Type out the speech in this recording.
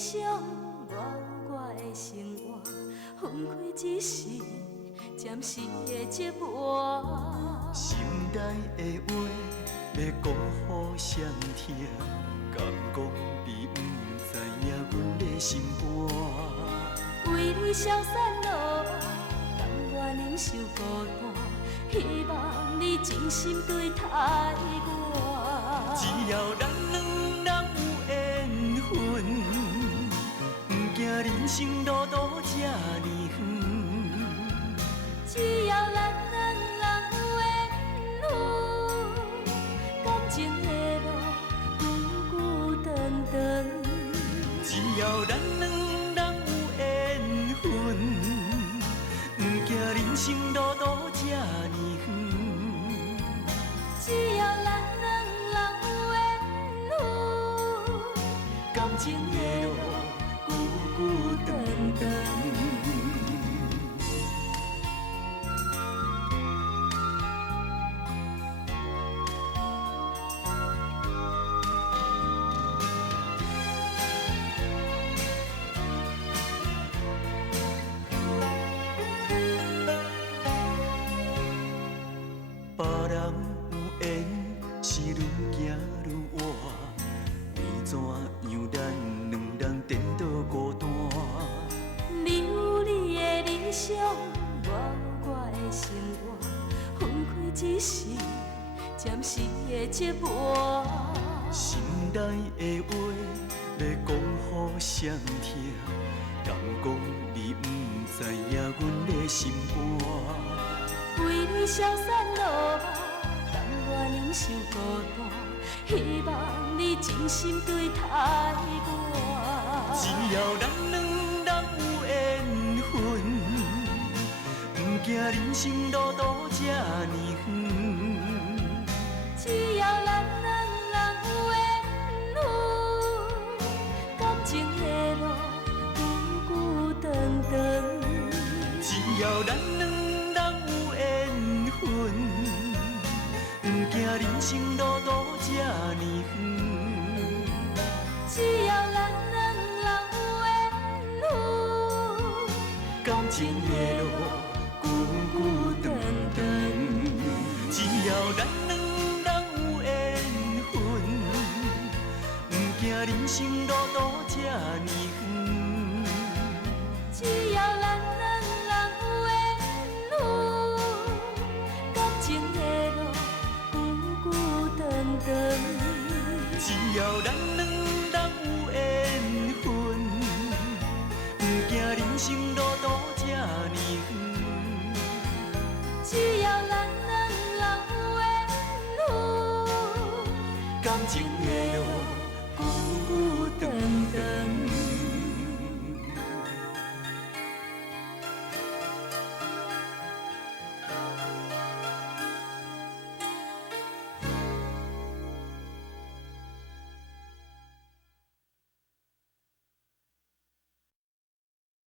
想，我有我的生活，分开只是暂时的折磨。心内的话要讲互谁听？敢讲你不知影阮的心肝？为你消散落寞，甘愿忍受孤单，希望你真心对待我。只要咱两人有缘分，不惊人生路途这呢远。只要咱两人有缘分，感情的路久久长长。只要咱两人有缘分，不惊人生路途这呢远。只要咱两人有缘分，感情的路久久长长。别人有缘是愈行愈远，为怎样咱两人颠倒孤单？你有你的理想，我有我的生活，分开只是暂时的折磨。心内的话要讲互谁听？敢讲你不知影阮的心肝？为你消散落寞，甘愿忍受孤单，希望你真心对待我。只要咱两人有缘分，不惊人生路途这呢远。只要咱两人有缘分，感情的路久久长长。只要咱两人有缘分，不惊人生路途这呢远。只要咱两人有缘分，感情的路久久长长。只要咱两人有缘分，不惊人生路途这呢远。只要咱两人有缘分，感情的路久久长长。只要咱两人有缘分，不惊人生路途这呢远。只要咱两人有缘分，感情的路久久长长。